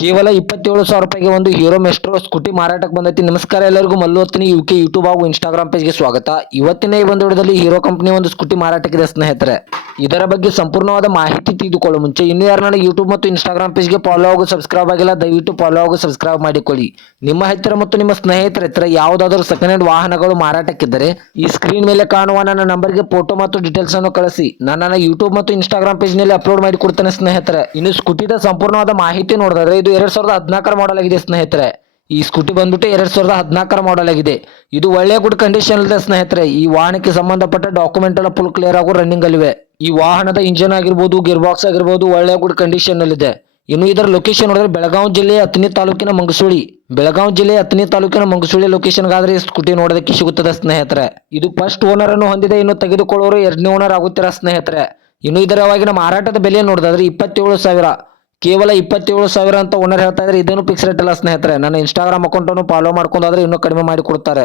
ಕೇವಲ 27,000 ರೂಪಾಯಿಗೆ ಒಂದು ಹೀರೋ ಮೆಸ್ಟ್ರೋ ಸ್ಕೂಟಿ ಮಾರಾಟಕ್ಕೆ ಬಂದೈತಿ. ನಮಸ್ಕಾರ ಎಲ್ಲರಿಗೂ, ಮಲ್ಲು ಹೊತ್ತಿನಿ ಯುಕೆ ಯೂಟ್ಯೂಬ್ ಹಾಗೂ ಇನ್ಸ್ಟಾಗ್ರಾಮ್ ಪೇಜ್ಗೆ ಸ್ವಾಗತ. ಇವತ್ತಿನ ಈ ಒಂದು ವಿಡಿಯೋದಲ್ಲಿ ಹೀರೋ ಕಂಪನಿ ಒಂದು ಸ್ಕೂಟಿ ಮಾರಾಟಕ್ಕಿದೆ ಸ್ನೇಹಿತರೆ. ಇದರ ಬಗ್ಗೆ ಸಂಪೂರ್ಣವಾದ ಮಾಹಿತಿ ತಿಳಿದುಕೊಳ್ಳುವ ಮುಂಚೆ ಇನ್ನೂ ಯಾರು ನನ್ನ ಯೂಟ್ಯೂಬ್ ಮತ್ತು ಇನ್ಸ್ಟಾಗ್ರಾಮ್ ಪೇಜ್ಗೆ ಫಾಲೋ ಹಾಗೂ ಸಬ್ಸ್ಕ್ರೈಬ್ ಆಗಿಲ್ಲ, ದಯವಿಟ್ಟು ಫಾಲೋ ಹಾಗೂ ಸಬ್ಸ್ಕ್ರೈಬ್ ಮಾಡಿಕೊಳ್ಳಿ. ನಿಮ್ಮ ಹತ್ತಿರ ಮತ್ತು ನಿಮ್ಮ ಸ್ನೇಹಿತರ ಹತ್ತಿರ ಯಾವುದಾದರೂ ಸೆಕೆಂಡ್ ಹ್ಯಾಂಡ್ ವಾಹನಗಳು ಮಾರಾಟಕ್ಕಿದ್ದರೆ ಈ ಸ್ಕ್ರೀನ್ ಮೇಲೆ ಕಾಣುವ ನನ್ನ ನಂಬರ್ಗೆ ಫೋಟೋ ಮತ್ತು ಡೀಟೇಲ್ಸ್ ಅನ್ನು ಕಳಿಸಿ. ನಾನು ನನ್ನ ಯೂಟ್ಯೂಬ್ ಮತ್ತು ಇನ್ಸ್ಟಾಗ್ರಾಮ್ ಪೇಜ್ ನಲ್ಲಿ ಅಪ್ಲೋಡ್ ಮಾಡಿ ಕೊಡ್ತೇನೆ ಸ್ನೇಹಿತರೆ. ಇನ್ನು ಸ್ಕೂಟಿದ ಸಂಪೂರ್ಣವಾದ ಮಾಹಿತಿ ನೋಡಿದ್ರೆ ಇದು 2014 ಮಾಡೆಲ್ ಆಗಿದೆ ಸ್ನೇಹಿತರೆ. ಈ ಸ್ಕೂಟಿ ಬಂದ್ಬಿಟ್ಟು 2014 ಮಾಡೆಲ್ ಆಗಿದೆ. ಇದು ಒಳ್ಳೆ ಗುಡ್ ಕಂಡೀಷನ್ ಇದೆ ಸ್ನೇಹಿತರೆ. ಈ ವಾಹನಕ್ಕೆ ಸಂಬಂಧಪಟ್ಟ ಡಾಕ್ಯುಮೆಂಟ್ ಎಲ್ಲ ಫುಲ್ ಕ್ಲಿಯರ್ ಆಗೋ ರನ್ನಿಂಗ್ ಅಲ್ಲಿವೆ. ಈ ವಾಹನದ ಇಂಜಿನ್ ಆಗಿರ್ಬೋದು, ಗೇರ್ ಬಾಕ್ಸ್ ಆಗಿರ್ಬೋದು ಒಳ್ಳೆ ಗುಡ್ ಕಂಡೀಷನ್ ಅಲ್ಲಿದೆ. ಇನ್ನು ಇದರ ಲೊಕೇಶನ್ ನೋಡಿದ್ರೆ ಬೆಳಗಾವಿ ಜಿಲ್ಲೆಯ ಹತ್ತನೇ ತಾಲೂಕಿನ ಮಂಗಸುಳಿ. ಬೆಳಗಾವಿ ಜಿಲ್ಲೆಯ ಹತ್ತನೇ ತಾಲೂಕಿನ ಮಂಗಸುಳಿ ಲೊಕೇಶನ್ ಗಾದ್ರೆ ಈ ಸ್ಕೂಟಿ ನೋಡೋದಕ್ಕೆ ಸಿಗುತ್ತದೆ ಸ್ನೇಹಿತರೆ. ಇದು ಫಸ್ಟ್ ಓನರ್ ಅನ್ನು ಹೊಂದಿದೆ. ಇನ್ನು ತೆಗೆದುಕೊಳ್ಳೋರು 2ನೇ ಓನರ್ ಆಗುತ್ತೀರಾ ಸ್ನೇಹಿತರೆ. ಇನ್ನು ಇದರವಾಗಿನ ಮಾರಾಟದ ಬೆಲೆ ನೋಡಿದ್ರೆ 27,000, ಕೇವಲ 27,000 ಅಂತ ಓನರ್ ಹೇಳ್ತಾ ಇದ್ರೆ. ಇದೇನು ಫಿಕ್ಸ್ ರೇಟ್ ಅಲ್ಲ ಸ್ನೇಹಿತರೆ. ನನ್ನ ಇನ್ಸ್ಟಾಗ್ರಾಮ್ ಅಕೌಂಟ್ ಅನ್ನು ಫಾಲೋ ಮಾಡ್ಕೊಂಡಾದ್ರೆ ಇನ್ನೂ ಕಡಿಮೆ ಮಾಡಿ ಕೊಡ್ತಾರೆ.